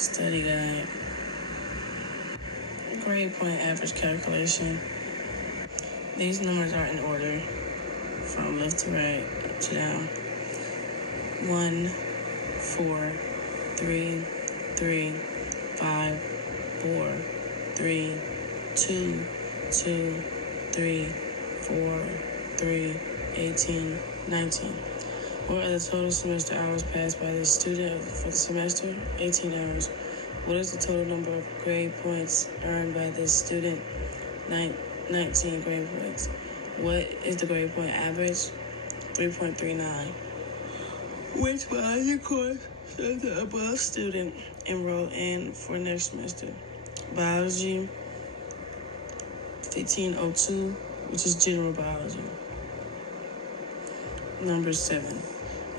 Study guide. Grade point average calculation. These numbers are in order from left to right, up to down. 1, 4, 3, 3, 5, 4, 3, 2, 2, 3, 4, 3, 18, 19. What are the total semester hours passed by the student for the semester? 18 hours. What is the total number of grade points earned by this student? 19 grade points. What is the grade point average? 3.39. Which biology course should the above student enroll in for next semester? Biology 1502, which is general biology. Number 7.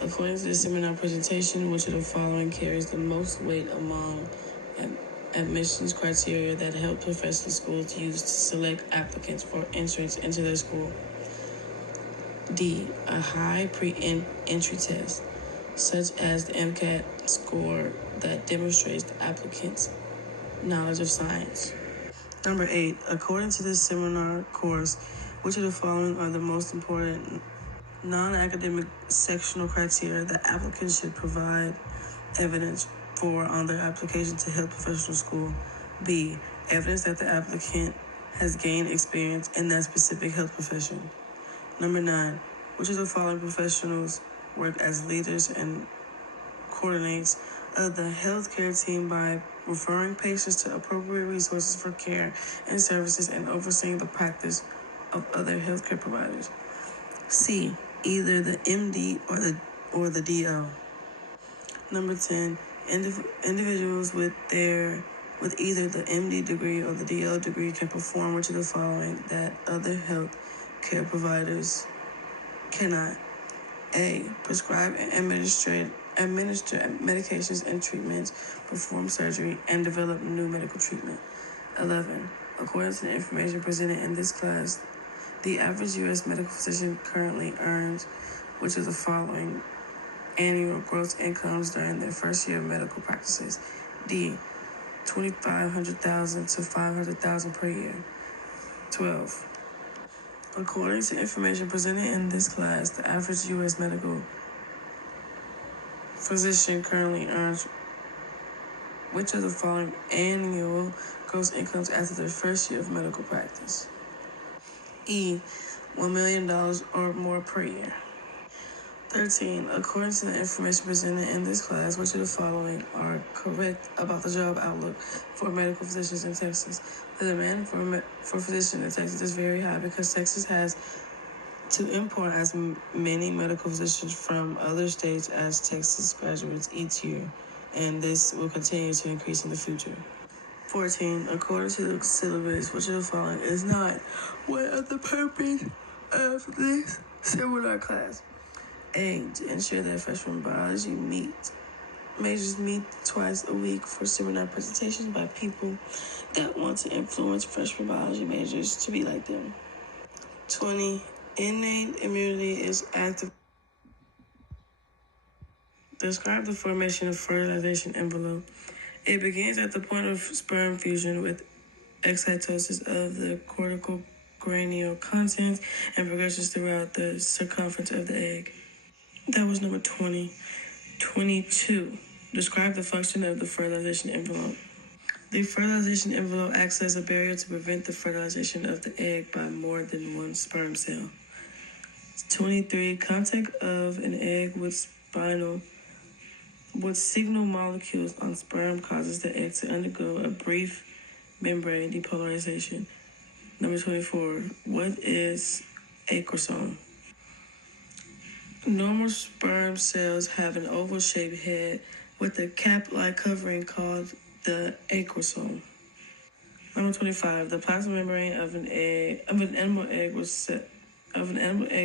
According to the seminar presentation, which of the following carries the most weight among admissions criteria that health professional schools use to select applicants for entrance into their school? D. A high pre-entry test, such as the MCAT score that demonstrates the applicant's knowledge of science. Number 8. According to this seminar course, which of the following are the most important non-academic sectional criteria that applicants should provide evidence for on their application to health professional school? B. Evidence that the applicant has gained experience in that specific health profession. Number 9. Which of the following professionals work as leaders and coordinates of the healthcare team by referring patients to appropriate resources for care and services and overseeing the practice of other healthcare providers? C. Either the MD or the DO. Number 10. Individuals with either the MD degree or the DO degree can perform which of the following that other health care providers cannot? A. Prescribe and administer medications and treatments, perform surgery, and develop new medical treatment. 11. According to the information presented in this class, the average U.S. medical physician currently earns which of the following annual gross incomes during their first year of medical practices? D. $2,500,000 to $500,000 per year. 12. According to information presented in this class, the average U.S. medical physician currently earns which of the following annual gross incomes after their first year of medical practice? E. $1 million or more per year. 13. According to the information presented in this class, which of the following are correct about the job outlook for medical physicians in Texas? The demand for physicians in Texas is very high because Texas has to import as many medical physicians from other states as Texas graduates each year, and this will continue to increase in the future. 14. According to the syllabus, which of the following is not one of the purpose of this seminar class? A. To ensure that freshman biology majors meet twice a week for seminar presentations by people that want to influence freshman biology majors to be like them. 20. Innate immunity is active. Describe the formation of fertilization envelope. It begins at the point of sperm fusion with excitosis of the cortical cranial contents and progresses throughout the circumference of the egg. That was number 20. 22. Describe the function of the fertilization envelope. The fertilization envelope acts as a barrier to prevent the fertilization of the egg by more than one sperm cell. 23. Contact of an egg with signal molecules on sperm causes the egg to undergo a brief membrane depolarization. Number 24. What is a chromosome? Normal sperm cells have an oval-shaped head with a cap-like covering called the acrosome. Number 25. The plasma membrane of an animal egg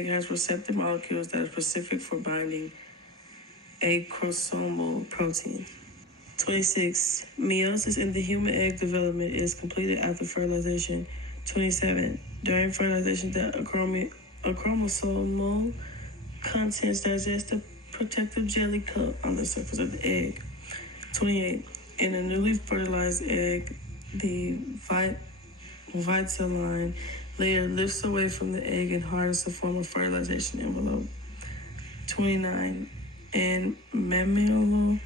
has receptor molecules that are specific for binding acrosomal protein. 26. Meiosis in the human egg development is completed after fertilization. 27. During fertilization, the chromosomal contents digest the protective jelly cup on the surface of the egg. 28. In a newly fertilized egg, the vitelline layer lifts away from the egg and hardens to form a fertilization envelope. 29. In mammalian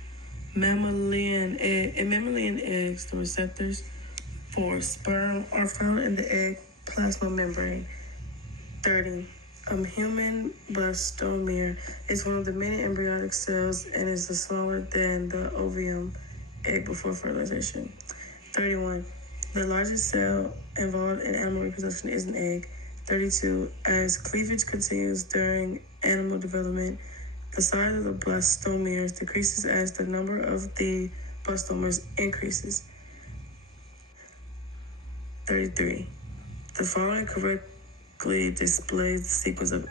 eggs, the receptors for sperm are found in the egg plasma membrane. 30. A human blastomere is one of the many embryonic cells and is smaller than the ovum egg before fertilization. 31. The largest cell involved in animal reproduction is an egg. 32. As cleavage continues during animal development, the size of the blastomeres decreases as the number of the blastomeres increases. 33. The following correctly displays the sequence of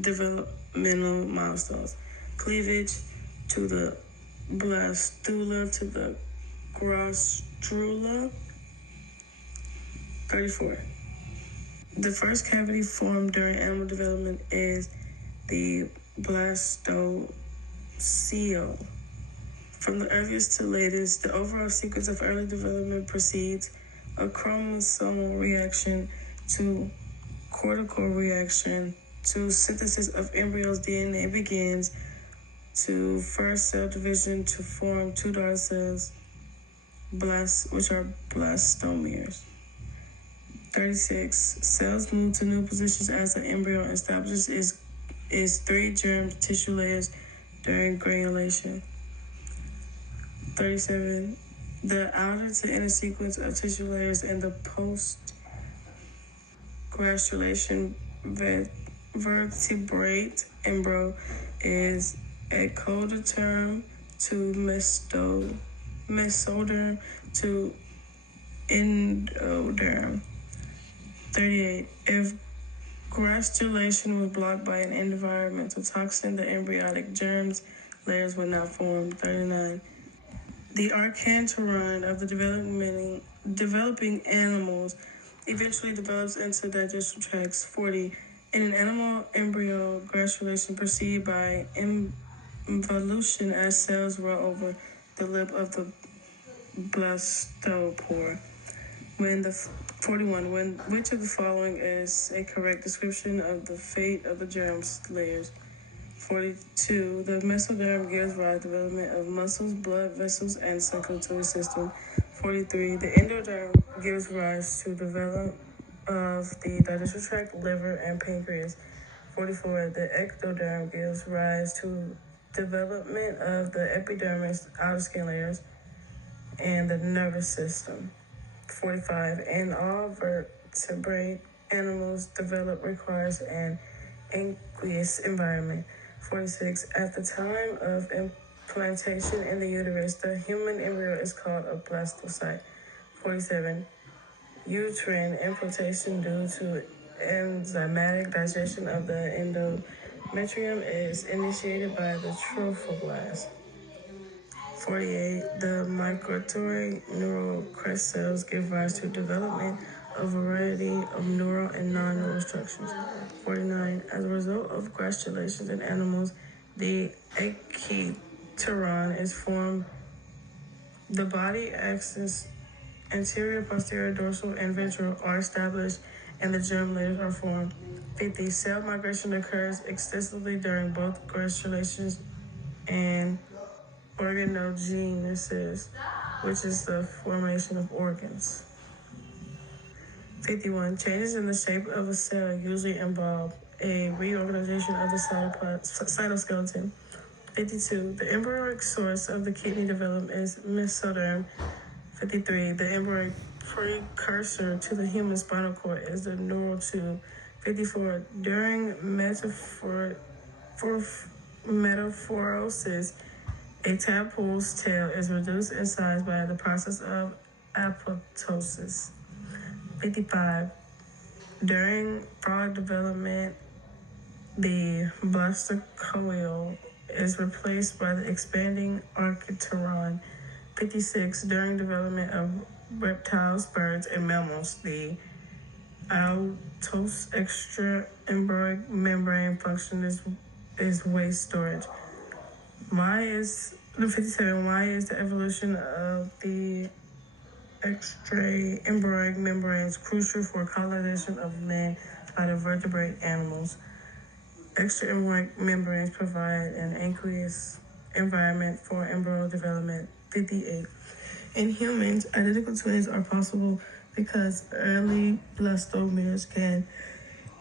developmental milestones. Cleavage to the blastula to the gastrula. 34. The first cavity formed during animal development is the blastocoel. From the earliest to latest, the overall sequence of early development proceeds a chromosomal reaction to cortical reaction to synthesis of embryos. DNA begins to first cell division to form two daughter cells, which are blastomeres. 36. Cells move to new positions as the embryo establishes its three germ tissue layers during granulation. 37. The outer to inner sequence of tissue layers in the post-granulation vertebrate embryo is ectoderm to mesoderm to endoderm. 38. If granulation was blocked by an environmental toxin, the embryonic germs layers would not form. 39. The archenteron of the developing animals eventually develops into digestive tracts. 40. In an animal embryo, granulation proceeds by involution as cells roll over the lip of the blastopore. 41. Which of the following is a correct description of the fate of the germ layers? 42. The mesoderm gives rise to development of muscles, blood vessels, and circulatory system. 43. The endoderm gives rise to development of the digestive tract, liver, and pancreas. 44. The ectoderm gives rise to development of the epidermis, outer skin layers, and the nervous system. 45. In all vertebrate animals, development requires an aqueous environment. 46. At the time of implantation in the uterus, the human embryo is called a blastocyte. 47. Uterine implantation due to enzymatic digestion of the endometrium is initiated by the trophoblast. 48. The migratory neural crest cells give rise to development of a variety of neural and non-neural structures. 49. As a result of granulations in animals, the archenteron is formed. The body axis, anterior, posterior, dorsal, and ventral are established, and the germ layers are formed. 50. Cell migration occurs extensively during both granulations and organogenesis, which is the formation of organs. 51. Changes in the shape of a cell usually involve a reorganization of the cytoskeleton. 52. The embryonic source of the kidney development is mesoderm. 53. The embryonic precursor to the human spinal cord is the neural tube. 54. During metamorphosis, a tadpole's tail is reduced in size by the process of apoptosis. 55. During frog development, the blastocoel is replaced by the expanding archenteron. 56. During development of reptiles, birds, and mammals, the outose extra-embryonic membrane function is waste storage. Why is Number 57, why is the evolution of the extraembryonic membranes crucial for colonization of land by the vertebrate animals? Extraembryonic membranes provide an aqueous environment for embryo development. 58. In humans, identical twins are possible because early blastomeres can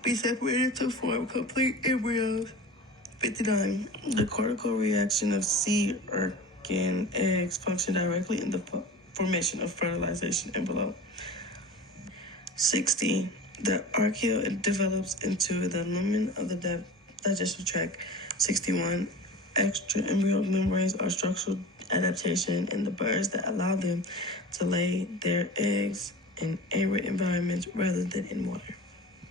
be separated to form complete embryos. 59. The cortical reaction of sea urchin eggs function directly in the formation of fertilization envelope. 60. The archaea develops into the lumen of the digestive tract. 61. Extraembryonic membranes are structural adaptation in the birds that allow them to lay their eggs in arid environments rather than in water.